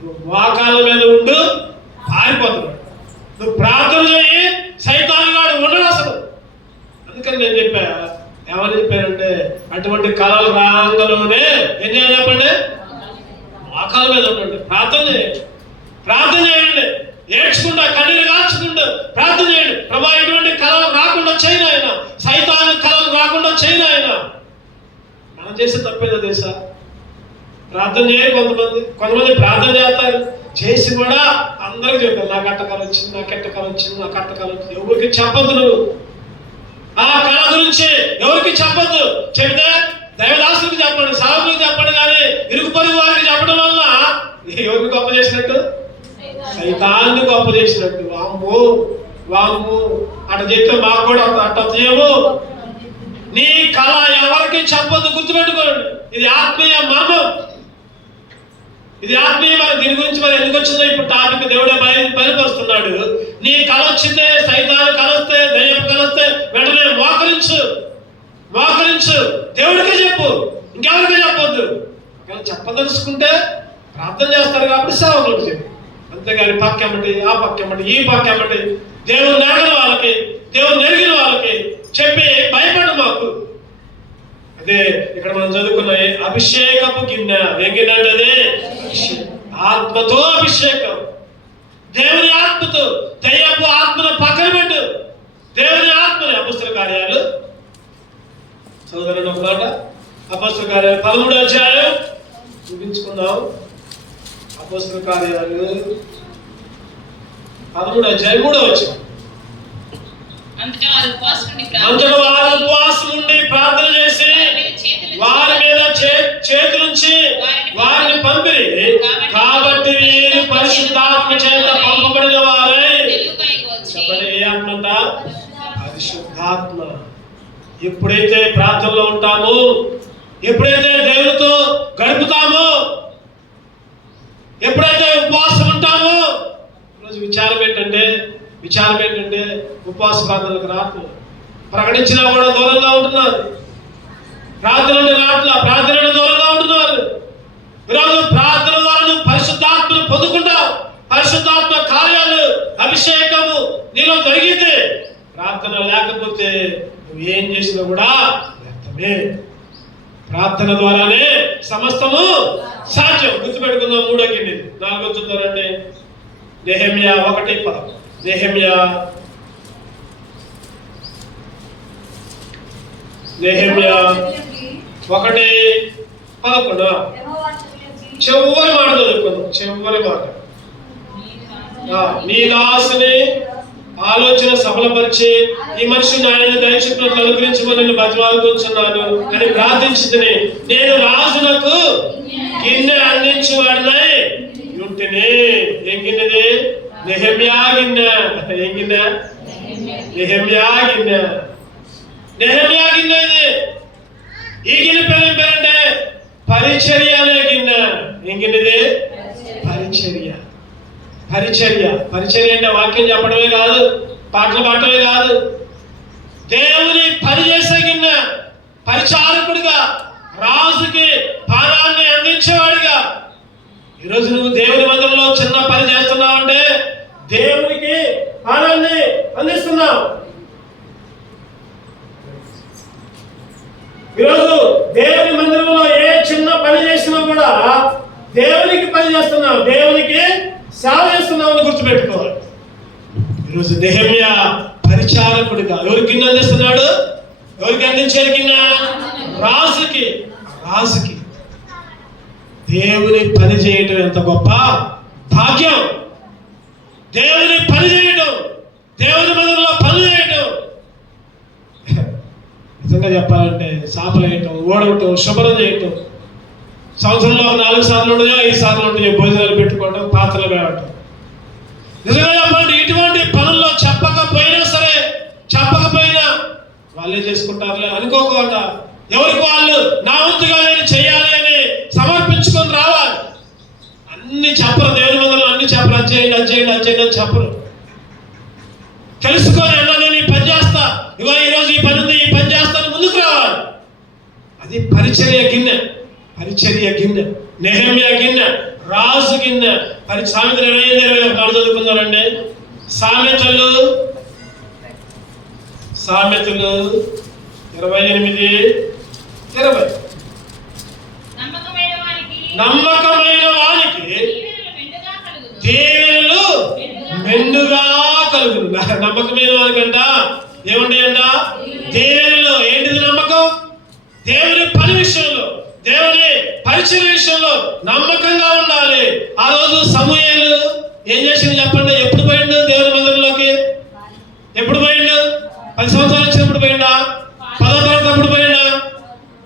నువ్వు మోకాళ్ళ మీద ఉండు, పారిపోతున్నాడు. నువ్వు ప్రార్థన చేయి, సైతాను గారు ఉండడు అసలు. అందుకని నేను చెప్పా, ఏమని చెప్పానంటే అటువంటి కళలు రాంగలోనే ఏం చేయాలి చెప్పండి? మోకాళ్ళ మీద ఉండండి, ప్రార్థన చేయండి. ప్రార్థన చేయండి, ఏడ్చుకుంటా కన్నీరు కాచుకుంటూ ప్రార్థన చేయండి. ప్రభా ఇటువంటి కళలు రాకుండా చేయను ఆయన, సైతాను కళలు రాకుండా చేయను ఆయన. మనం చేసే తప్పేదో తెలుసా? ప్రార్థన చేయరు కొంతమంది ప్రార్థన చేస్తారు, చేసి కూడా అందరికి చెప్తారు నాకు అట్టకళ వచ్చింది, నాకు ఎట్టకళ వచ్చింది, నాకు అట్టకళ వచ్చింది. ఎవరికి చెప్పద్దు నువ్వు ఆ కళ గురించి, ఎవరికి చెప్పద్దు. చెబితే దైవదాసులకు చెప్పండి, సాధులకు చెప్పండి, కానీ ఇరుగు పొరుగు వారికి చెప్పడం వల్ల ఎవరిని గొప్ప చేసినట్టు? సైతాన్ని గొప్ప చేసినట్టు. వాము వాము అట్ట చెప్తే మాకు కూడా అట్ట చేయము. నీ కళ ఎవరికి చెప్పొద్దు, గుర్తుపెట్టుకోండి. ఇది ఆత్మీయ మర్మం, ఇది ఆత్మీయ. దీని గురించి మరి ఎందుకు వచ్చిందో ఇప్పుడు టాపిక్ దేవుడే బయలుపరుస్తున్నాడు. నీ కళ వచ్చితే, సైతాన్ని కలస్తే, దయ్యపు కలస్తే వెంటనే మోకరించు, మోకరించు. దేవుడికే చెప్పు, ఇంకెవరికి చెప్పొద్దు. ఒకవేళ చెప్పదలుచుకుంటే ప్రార్థన చేస్తారు కాబట్టి సేవకులకు చెప్పు. అంతేగాని పక్కెమ్మటి, ఆ పక్కెమ్మటి, ఈ పక్కెమ్మటి దేవుని నెరగిన వాళ్ళకి, దేవుని నెరిగిన వాళ్ళకి చెప్పి భయపడు మాకు. అదే ఇక్కడ మనం చదువుకున్న అభిషేకపు గిన్నె. ఏం గిన్నె అంటే అది? ఆత్మతో అభిషేకం. దేవుని ఆత్మతో. దయ్యపు ఆత్మను పక్కన పెట్టు, దేవుని ఆత్మని. అపొస్తలుల కార్యాలు చదువుతున్న ఒక మాట. అపొస్తలుల కార్యాలు 13వ అధ్యాయం చూపించుకుందాం. అపొస్తలుల కార్యాలు 13వ అధ్యాయం 3వ వచనం. అంతటా వారు ఉపవాసం ఉండి ప్రార్థన చేసి వారి మీద చేతులుంచి వారిని పంపిరి. కాబట్టి వీరు పరిశుద్ధాత్మ చేత పంపబడిన వారై. చెప్పండి, ఏ ఆత్మ అంట? పరిశుద్ధాత్మ. ఎప్పుడైతే ప్రార్థనలో ఉంటామో, ఎప్పుడైతే దేవునితో గడుపుతామో, ఎప్పుడైతే ఉపవాసం ఉంటామో, ఈరోజు విచారం ఏంటంటే ఉపవాస ప్రార్థనలకు రాత్రులు ప్రకటించినా కూడా దూరంగా ఉంటున్నారు. ప్రార్థన ప్రార్థన దూరంగా ఉంటున్నారు. ఈరోజు ప్రార్థన ద్వారా నువ్వు పరిశుద్ధాత్మను పొందుకుంటావు. పరిశుద్ధాత్మ కార్యాలు, అభిషేకము నీలో జరిగితే, ప్రార్థన లేకపోతే నువ్వు ఏం చేసినా కూడా వ్యర్థమే. ప్రార్థన ద్వారానే సమస్తము సాధ్యం. గుర్తుపెట్టుకుందాం. 3వ గిన్నె 4వ చూద్దారండి. నెహెమ్యా 1:10. నెహెమ్యా 1:11. చివరి మాట చదువుకుందాం. చివరి మాట. నీ దాసుని ఆలోచన సఫలపరిచి ఈ మనిషిని ఆయన దయచూపినట్లు అనుగ్రహించమని నేను బతిమాలుకొంచున్నాను అని ప్రార్థించింది. నేను రాజులకు గిన్నె అందించేవాడినై ఉంటిని. ఏం గిన్నెది? నెహెమ్యా గిన్నె. ఏం గిన్నె? నెహెమ్యా గిన్నె. నెహెమ్యా గిన్నె ఇది. ఈ గిన్నె పేరంటే పరిచర్య అనే గిన్నె. ఏం గిన్నెది? పరిచర్య. పరిచర్య అంటే వాక్యం చెప్పడమే కాదు, పాటలు పాడటమే కాదు, దేవుని పని చేసే గిన్నె. పరిచారకుడిగా, రాజుకి పానాన్ని అందించేవాడిగా. ఈరోజు నువ్వు దేవుని మందిరంలో చిన్న పని చేస్తున్నావు అంటే దేవునికి పానాన్ని అందిస్తున్నావు. ఈరోజు దేవుని మందిరంలో ఏ చిన్న పని చేసినా కూడా దేవునికి పని చేస్తున్నావు, దేవునికి సేవ చేస్తున్నావు అని గుర్తుపెట్టుకోవాలి. ఈరోజు నెహెమ్యా పరిచారకుడిగా ఎవరికి గిన్నె అందిస్తున్నాడు? ఎవరికి అందించేది గిన్నె? రాజుకి. దేవుని పని చేయటం ఎంత గొప్ప భాగ్యం. దేవుని పని చేయటం, దేవుని మందిరంలో పని చేయటం. నిజంగా చెప్పాలంటే సాపలేయటం, ఓడవటం, శుభ్రం చేయటం, సంవత్సరంలో 4 సార్లు ఉంటాయో 5 సార్లు ఉంటాయో భోజనాలు పెట్టుకోవడం, పాత్రలు వేయటం. నిజంగా చెప్పండి, ఇటువంటి పనుల్లో చెప్పకపోయినా వాళ్ళే చేసుకుంటారులే అనుకోకుండా ఎవరికి వాళ్ళు నా వంతుగా నేను చేయాలి అని సమర్పించుకొని రావాలి. అన్ని చెప్పరు, దేవుని మందిరంలో అన్ని చెప్పరు. అది చేయండి అని చెప్పరు. తెలుసుకొని అన్నా నేను ఈ పని చేస్తా, ఇగో ఈరోజు ఈ పని ఉంది, ఈ పని చేస్తాను ముందుకు రావాలి. అది పరిచర్య గిన్నె. పరిచర్య గిన్నె, నెహెమ్యా గిన్నె, రాజు గిన్నె. సామెతలు 25-21 చదువుకుందామండి. సామెతలు 28-20. నమ్మకమైన వానికి దీవెనలు మెండుగా కలుగును. నమ్మకమైన వానికంట ఏముంటాయంట? దీవెనలు. ఏంటిది నమ్మకం? దేవుని పని విషయంలో, దేవుని పరిచయం విషయంలో నమ్మకంగా ఉండాలి. ఆ రోజు సమూయేలు ఏం చేసింది చెప్పండి? ఎప్పుడు పోయిండు దేవుని మందిరంలోకి? ఎప్పుడు పోయిండు? 10 సంవత్సరాలు వచ్చినప్పుడు పోయిండా? 10వ తరగతి అప్పుడు పోయిండా?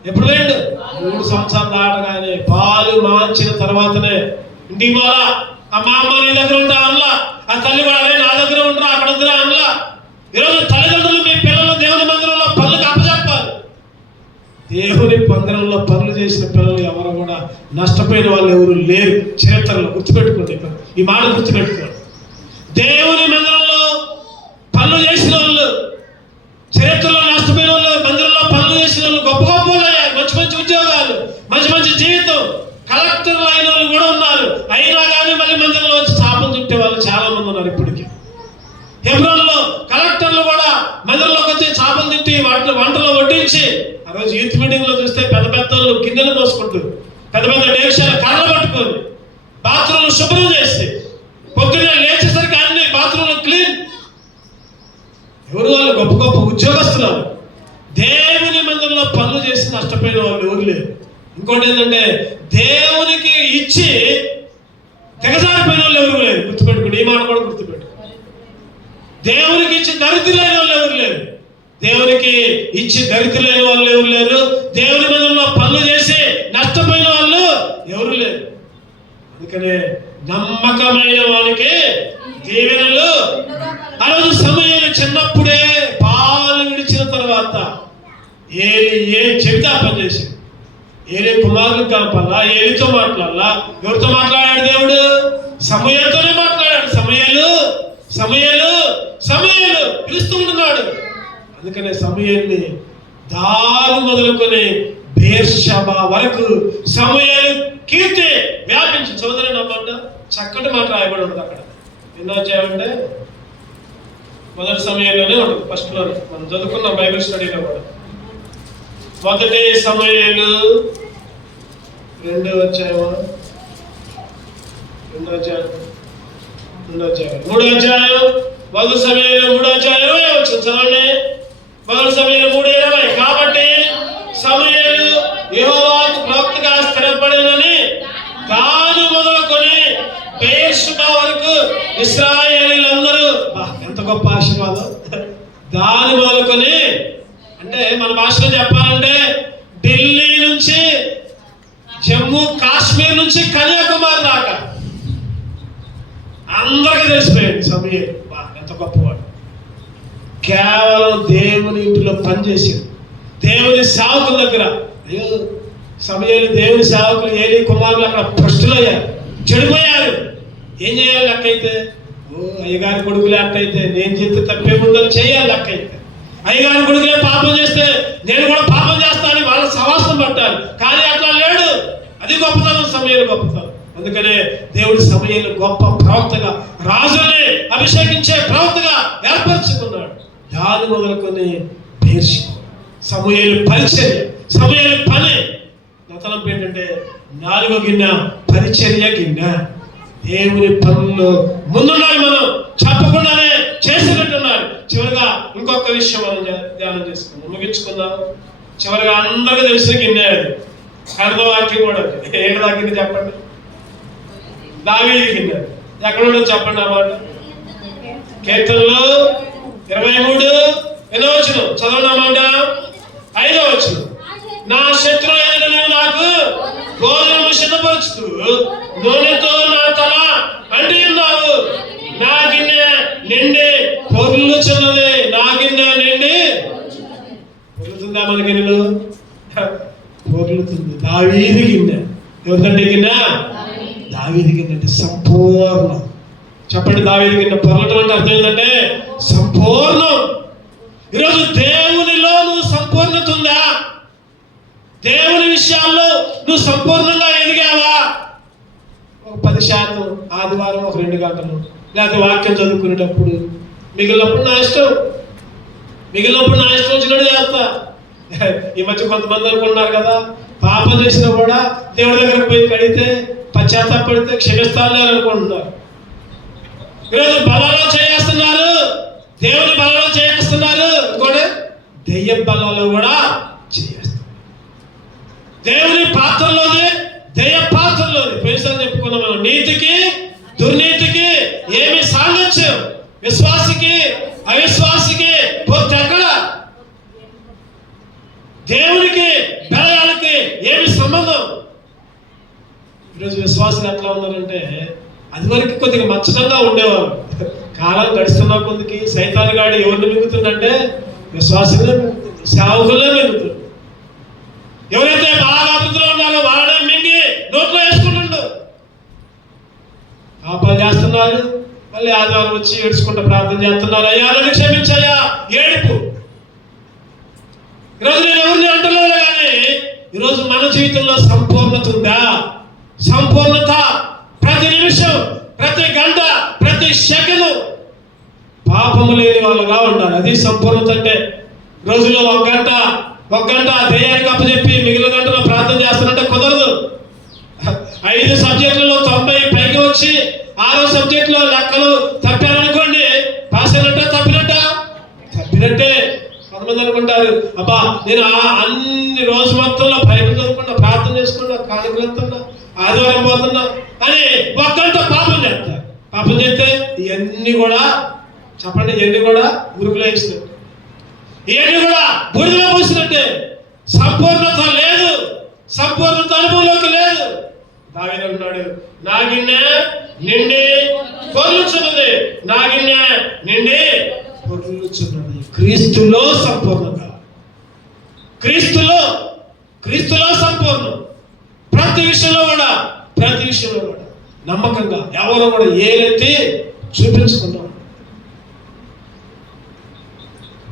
ఎప్పుడు పోయిండు? 3 సంవత్సరాలు దాటగానే పాలు మాంచిన తర్వాతనే ఇంటికి పోలా. ఆ మా అమ్మ నీ దగ్గర ఉంటా అనలా, ఆ తల్లి కూడా నా దగ్గర ఉంటారా అక్కడ వద్దురా అనలా. ఈరోజు తల్లిదండ్రులు మీ పిల్లలు దేవుని మందిరంలో పనులకు అప్పచెప్పాలి. దేవుని మందిరంలో పనులు చేసిన పిల్లలు ఎవరు కూడా నష్టపోయిన వాళ్ళు ఎవరు లేరు చరిత్రలో. గుర్తుపెట్టుకోండి, ఈ మాట గుర్తుపెట్టుకోండి. దేవుని మందిరంలో పనులు చేసిన వాళ్ళు, చరిత్రలో నష్టపోయిన వాళ్ళు, మందిరంలో పనులు చేసిన వాళ్ళు గొప్ప గొప్ప వాళ్ళు అయ్యారు. మంచి మంచి ఉద్యోగాలు, మంచి మంచి జీవితం, కలెక్టర్లు అయిన వాళ్ళు కూడా ఉన్నారు. అయినా కానీ మళ్ళీ మందిరంలో వచ్చి చాపలు చుట్టే వాళ్ళు చాలా మంది ఉన్నారు ఇప్పటికీ. హెబ్రోన్లో కలెక్టర్లు కూడా మందిరంలోకి వచ్చి చాపలు తిట్టి వంటలో వడ్డించి, ఆ రోజు యూత్ మీటింగ్ లో చూస్తే పెద్ద పెద్ద గిన్నెలు మోసుకుంటారు, పెద్ద పెద్ద డేక్షాలు కర్రలు పట్టుకొని బాత్రూంలు శుభ్రం చేసి పొద్దున్నే లేచేసరికి అన్ని బాత్రూంలు క్లీన్. ఎవరు వాళ్ళు? గొప్ప గొప్ప ఉద్యోగస్తులు. దేవుని మందిరంలో పనులు చేసి నష్టపోయిన వాళ్ళు ఎవరు లేరు. ఇంకోటి ఏంటంటే దేవునికి ఇచ్చి తెగజారిపోయిన వాళ్ళు ఎవరు లేరు. గుర్తుపెట్టుకోండి, ఈ మాట కూడా గుర్తుపెట్టుకోండి. దేవునికి ఇచ్చి దరిద్రులైన వాళ్ళు ఎవరు లేరు. దేవునికి ఇచ్చి దరిద్రులైన వాళ్ళు ఎవరు లేరు. దేవుని మందిరంలో పనులు చేసి నష్టపోయిన వాళ్ళు ఎవరు లేరు. అందుకనే నమ్మకమైన వానికి దీవెనలు. ఆ రోజు సమూయేలు చిన్నప్పుడే పాలు విడిచిన తర్వాత ఏలి ఏం చెబితే ఆ పని చేశాడు. ఏలి కుమారులకు కలపాలా, ఏలితో మాట్లాడాలా. ఎవరితో మాట్లాడాడు దేవుడు? సమూయేలుతోనే మాట్లాడాడు. సమూయేలు పిలుస్తూ ఉంటున్నాడు. అందుకనే సమూయేలుని దాని మొదలుకొని బేర్షెబా వరకు సమూయేలు కీర్తి వ్యాపించి. సోదరుని నమ్మంట చక్కటి మాట రాయబడి ఉంటుంది అక్కడ. ఎన్నో చేయాలంటే 1 సమూయేలులోనే ఉంటుంది, ఫస్ట్ లోనే మనం చదువుకున్నాం బైబిల్ స్టడీలో కూడా. 1 సమూయేలు 2వ అధ్యాయం 3వ అధ్యాయం 1 సమూయేలు 3వ అధ్యాయం 20 వచ్చింది చదవండి. 1 సమూయేలు 3:20. కాబట్టి సమూయేలు యెహోవాకు ప్రవక్తగా స్థిరపడినని దాని మొదలుకొని బేర్షెబా వరకు ఇశ్రాయేలీయులందరూ. ఎంత గొప్ప ఆశీర్వాదం! దాని మొదలుకొని అంటే మన భాషలో చెప్పాలంటే ఢిల్లీ నుంచి జమ్మూ కాశ్మీర్ నుంచి కన్యాకుమారి దాకా అందరికీ తెలిసిపోయింది సమూయేలు. ఎంత గొప్పవాడు! కేవలం దేవుని ఇంటిలో పనిచేసింది, దేవుని సేవకుల దగ్గర. అయ్యో సమూయేలు దేవుని సేవకులు ఏలీ కుమారులు అక్కడ భ్రష్టులయ్యారు, చెడిపోయారు. ఏం చేయాలి లెక్కైతే? అయ్యగారి కొడుకులే అట్టయితే నేను చేస్తే తప్పేముందని చేయాలి లెక్కైతే. అయ్యగారి కొడుకులే పాపం చేస్తే నేను కూడా పాపం చేస్తానని వాళ్ళ సవాసం పట్టారు. కానీ అట్లా లేడు. అది గొప్పతనం, సమూయేలు గొప్పతనం. అందుకనే దేవుడి సమూయేలు గొప్ప ప్రవక్తగా, రాజుని అభిషేకించే ప్రవక్తగా ఏర్పరచుకున్నాడు. దాని మొదలుకొని బేర్షెబా. సమూయేలు పరిచర్య, సమూయేలు పని. నతనం ఏంటంటే 4వ గిన్నె పరిచర్య గిన్నె. దేవుని పనుల్లో ముందున్నారు, మనం చెప్పకుండానే చేసినట్టున్నారు. చివరిగా ఇంకొక విషయం మనం ధ్యానం చేసుకుందాం, ముగించుకుందాం. చివరిగా అందరికీ తెలిసిన గిన్నె అది. 4వ వాక్యం కూడా ఏంటి గిన్నె చెప్పండి? దావీదు గిన్నె. ఎక్కడ ఉండదు చెప్పండి అన్నమాట. కీర్తనలు 23 ఎన్నో వచనం చదవండి అన్నమాట. 5వ వచనం. నా శత్రువు ఎదుట నాకు భోజనము సిద్ధపరుచుతూ నూనెతో నా తల అంటి ఉన్నావు. నా గిన్నె నిండి పొర్లుచున్నది. నా గిన్నె నిండి పొర్లుతుందా? మన గిన్నెలు పొర్లుతుంది. దావీదు గిన్నె. ఎవరికంటే గిన్నె? దావీదు గిన్నె అంటే సంపూర్ణం. చెప్పండి, దావీదు గిన్నె పొరలటం అంటే అర్థం ఏంటంటే సంపూర్ణం. ఈరోజు దేవునిలో నువ్వు సంపూర్ణత ఉందా? దేవుని విషయాల్లో నువ్వు సంపూర్ణంగా ఎదిగావా? ఒక 10% ఆదివారం ఒక 2 గంటలు, లేకపోతే వాక్యం చదువుకునేటప్పుడు. మిగిలినప్పుడు నా ఇష్టం వచ్చినట్టు చేస్తా. ఈ మధ్య కొంతమంది అనుకున్నారు కదా, పాపం చేసినా కూడా దేవుడి దగ్గరకు పోయి కడిగితే పశ్చాత్తాపడితే క్షమిస్తానని అనుకుంటున్నారు. ఈరోజు బలలో చేస్తున్నారు, దేవుని బలలో చేస్తున్నారు, కూడా దెయ్య బలలో కూడా చేస్తారు. దేవుని పాత్రలోనే దెయ్య పాత్రలోనే పోయినసారి చెప్పుకున్నాం మనం. నీతికి దుర్నీతికి ఏమి సాంగత్యం, విశ్వాసికి అవిశ్వాసికి పొత్తు ఎక్కడ? దేవునికి బలయాలకి ఏమి సంబంధం? ఈరోజు విశ్వాసులు ఎట్లా ఉన్నారంటే, అది వరకు కొద్దిగా మచ్చటంగా ఉండేవారు. కాలం గడుస్తున్న కొద్దికి సైతాన్ గాడి ఎవరిని మిగుతుందంటే విశ్వాసులే మిగుతుంది, సేవకులే మిగుతుంది. ఎవరైతే బాగా అభివృద్ధిలో ఉన్నారో వాళ్ళనే మింగి నోట్లో వేసుకుంటుండు. పాపాలు చేస్తున్నారు, మళ్ళీ ఆదివారం వచ్చి ఏడ్చుకుంటూ ప్రార్థన చేస్తున్నారు, అయ్యా నన్ను క్షమించయ్యా, ఏడుపు. ఈరోజు నేను ఎవరిని అంటలేదు, కానీ ఈరోజు మన జీవితంలో సంపూర్ణత ఉందా? సంపూర్ణత ప్రతి నిమిషం, ప్రతి గంట, ప్రతి సెకను పాపము లేని వాళ్ళగా ఉండాలి. అది సంపూర్ణత అంటే. రోజులో ఒక గంట దెయ్యానికి అప్పచెప్పి మిగిలిన గంటలో ప్రార్థన చేస్తానంటే కుదరదు. 5 సబ్జెక్టులలో 90 పైకి వచ్చి 6వ సబ్జెక్టులో లెక్కలు తప్పారనుకోండి, పాస్ అయినట్టే తప్పినట్టే. కొంతమంది అనుకుంటారు, అబ్బా నేను అన్ని రోజు మొత్తంలో బైబిల్ చదువుకున్నా, ప్రార్థన చేసుకున్నా, కానుకలు వెళ్తున్నా, ఆదివారం పోతున్నా అని ఒక గంట పాపం చేస్తారు. పాపం చేస్తే ఇవన్నీ కూడా చెప్పండి, ఇవన్నీ కూడా ఉరుకులో వేసినట్టు, ఇవన్నీ కూడా బూడిదలో పోసినట్టే. సంపూర్ణత లేదు, సంపూర్ణత అనుభవంలోకి లేదు. దావీదు అంటున్నాడు, నా గిన్నె నిండి పొర్లుచున్నది, నా గిన్నె నిండి పొర్లుచున్నది. క్రీస్తులో సంపూర్ణత, క్రీస్తులో సంపూర్ణం. ప్రతి విషయంలో కూడా నమ్మకంగా ఎవరో కూడా ఏలెత్తి చూపించుకుంటాం.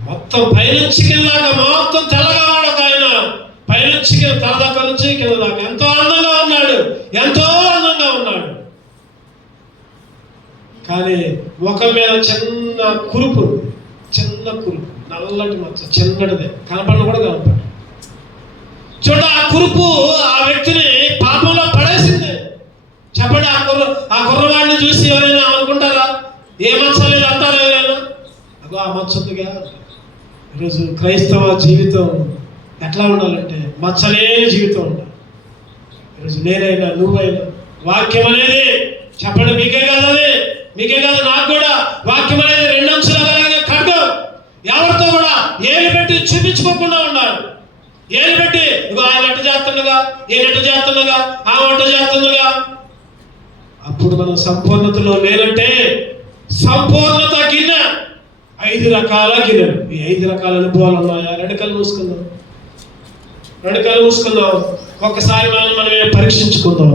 మొత్తం పైనుంచి కింద దాకా మొత్తం తెల్లగా వాడక ఆయన, పైనుంచి కింద తల దాకా నుంచి కింద దాకా ఎంతో అందంగా ఉన్నాడు. కానీ ముఖం మీద చిన్న కురుపు, నల్లటి మచ్చ, చిన్నటిదే, కనపడిన కూడా కనపడ. చూడ ఆ కురుపు ఆ వ్యక్తిని పాపంలో పడేసింది. చెప్పండి, ఆ కుర్రవాడిని చూసి ఎవరైనా అనుకుంటారా? ఏ మచ్చ లేదు అంటారా ఎవరైనా? అగో ఆ మచ్చ ఉందిగా. ఈరోజు క్రైస్తవ జీవితం ఎట్లా ఉండాలంటే మచ్చలేని జీవితం ఉండాలి. ఈరోజు నేనైనా నువ్వైనా వాక్యం అనేది, చెప్పండి, మీకే కాదు నాకు కూడా వాక్యం అనేది 2 అంచులుగా ఖడ్గం. ఎవరితో కూడా ఏలు పెట్టి చూపించుకోకుండా ఉండాలి. ఏలు పెట్టి ఇగో ఆయన ఎట్ట చేస్తుండగా, ఆ వంట చేస్తుండగా, అప్పుడు మనం సంపూర్ణతలో లేనంటే. సంపూర్ణత గిన్నె 5 రకాల గిన్నెలు. ఈ 5 రకాల అనుభవాలు ఉన్నాయా? 2 కళ్ళు మూసుకుందాం. ఒక్కసారి మనమే పరీక్షించుకుందాం.